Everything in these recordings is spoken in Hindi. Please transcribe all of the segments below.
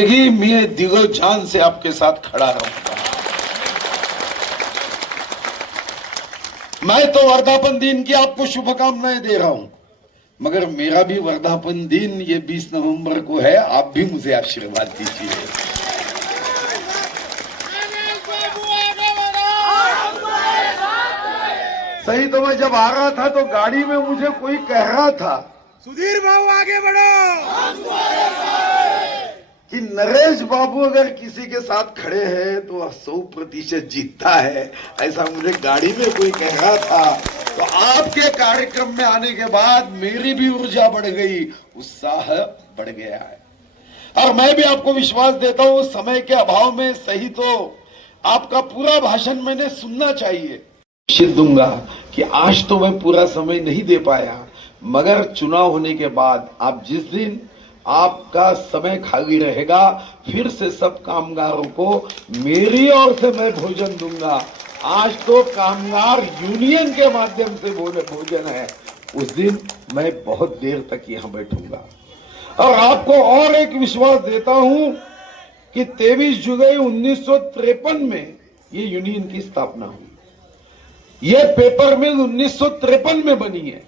मैं दिलो जान से आपके साथ खड़ा रहूंगा। मैं तो वर्धापन दिन की आपको शुभकामनाएं दे रहा हूं, मगर मेरा भी वर्धापन दिन ये 20 नवंबर को है। आप भी मुझे आशीर्वाद दीजिए। सही तो मैं जब आ रहा था तो गाड़ी में मुझे कोई कह रहा था, सुधीर बाबू आगे बढ़ो, कि नरेश बाबू अगर किसी के साथ खड़े हैं तो 100% जीतता है। ऐसा मुझे गाड़ी में कोई कह रहा था। तो आपके कार्यक्रम में आने के बाद मेरी भी ऊर्जा बढ़ गई, उत्साह बढ़ गया है। और मैं भी आपको विश्वास देता हूं, समय के अभाव में सही तो आपका पूरा भाषण मैंने सुनना चाहिए। निश्चित दूंगा कि आज तो मैं पूरा समय नहीं दे पाया, मगर चुनाव होने के बाद आप जिस दिन आपका समय खाली रहेगा, फिर से सब कामगारों को मेरी ओर से मैं भोजन दूंगा। आज तो कामगार यूनियन के माध्यम से भोजन है, उस दिन मैं बहुत देर तक यहां बैठूंगा। और आपको और एक विश्वास देता हूं कि 23 जुलाई 1953 में ये यूनियन की स्थापना हुई। ये पेपर मिल 1953 में बनी है,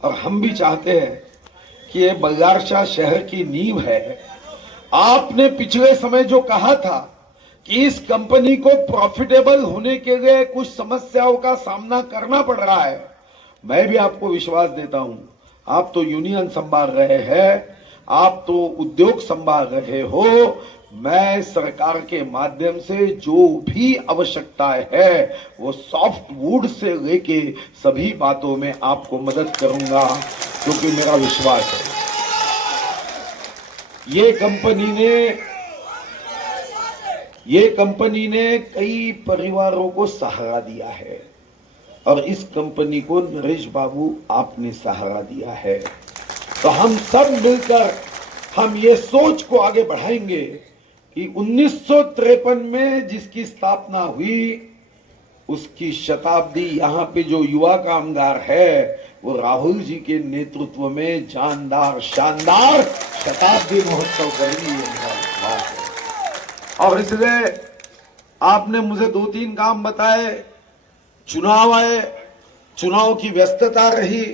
और हम भी चाहते हैं कि ये बल्लारशाह शहर की नींव है। आपने पिछले समय जो कहा था कि इस कंपनी को प्रॉफिटेबल होने के लिए कुछ समस्याओं का सामना करना पड़ रहा है, मैं भी आपको विश्वास देता हूं। आप तो यूनियन संभाल रहे हैं, आप तो उद्योग संभाल रहे हो। मैं सरकार के माध्यम से जो भी आवश्यकताएं है वो सॉफ्टवुड से लेके सभी बातों में आपको मदद करूंगा, क्योंकि मेरा विश्वास है ये कंपनी ने कई परिवारों को सहारा दिया है, और इस कंपनी को नरेश बाबू आपने सहारा दिया है। तो हम सब मिलकर हम ये सोच को आगे बढ़ाएंगे कि 1953 में जिसकी स्थापना हुई, उसकी शताब्दी यहाँ पे जो युवा कामगार है वो राहुल जी के नेतृत्व में जानदार शानदार शताब्दी महोत्सव करेंगे। और इसलिए आपने मुझे 2-3 काम बताए। चुनाव आए, चुनाव की व्यस्तता रही,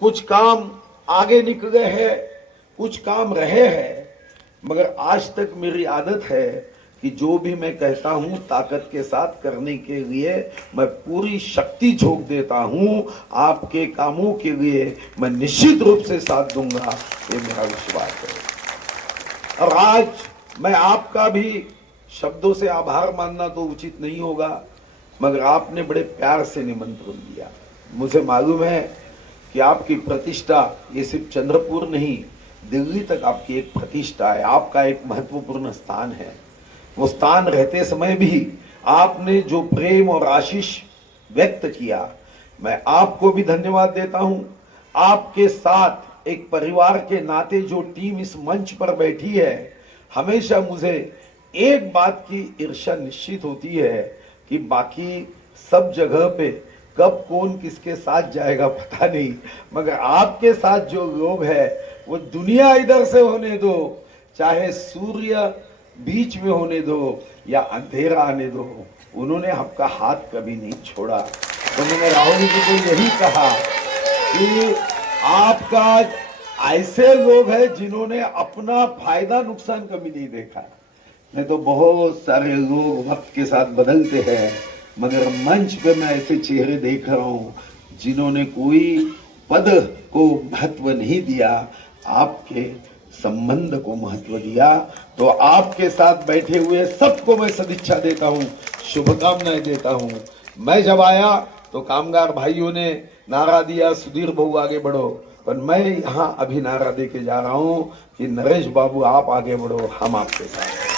कुछ काम आगे निकले हैं, कुछ काम रहे हैं, मगर आज तक मेरी आदत है कि जो भी मैं कहता हूं ताकत के साथ करने के लिए मैं पूरी शक्ति झोंक देता हूं। आपके कामों के लिए मैं निश्चित रूप से साथ दूंगा, ये मेरा विश्वास है। और आज मैं आपका भी शब्दों से आभार मानना तो उचित नहीं होगा, मगर आपने बड़े प्यार से निमंत्रण दिया। मुझे मालूम है कि आपकी प्रतिष्ठा ये सिर्फ चंद्रपुर नहीं, दिल्ली तक आपकी एक प्रतिष्ठा है, आपका एक महत्वपूर्ण स्थान है। वो स्थान रहते समय भी आपने जो प्रेम और आशीष व्यक्त किया, मैं आपको भी धन्यवाद देता हूं। आपके साथ एक परिवार के नाते जो टीम इस मंच पर बैठी है, हमेशा मुझे एक बात की ईर्ष्या निश्चित होती है कि बाकी सब जगह पे कब कौन किसके साथ जाएगा पता नहीं, मगर आपके साथ जो लोग हैं वो दुनिया इधर से होने दो, चाहे सूर्य बीच में होने दो या अंधेरा आने दो, उन्होंने आपका हाथ कभी नहीं छोड़ा। तो मैंने राहुल जी को यही कहा कि आपका ऐसे लोग हैं जिन्होंने अपना फायदा नुकसान कभी नहीं देखा। नहीं तो बहुत सारे लोग वक्त के साथ बदलते हैं, मगर मंच पे मैं ऐसे चेहरे देख रहा हूं जिन्होंने कोई पद को महत्व नहीं दिया, आपके संबंध को महत्व दिया। तो आपके साथ बैठे हुए सबको मैं सदिच्छा देता हूं, शुभकामनाएं देता हूं। मैं जब आया तो कामगार भाइयों ने नारा दिया, सुधीर बाबू आगे बढ़ो, पर मैं यहां अभी नारा दे के जा रहा हूं कि नरेश बाबू आप आगे बढ़ो, हम आपके साथ।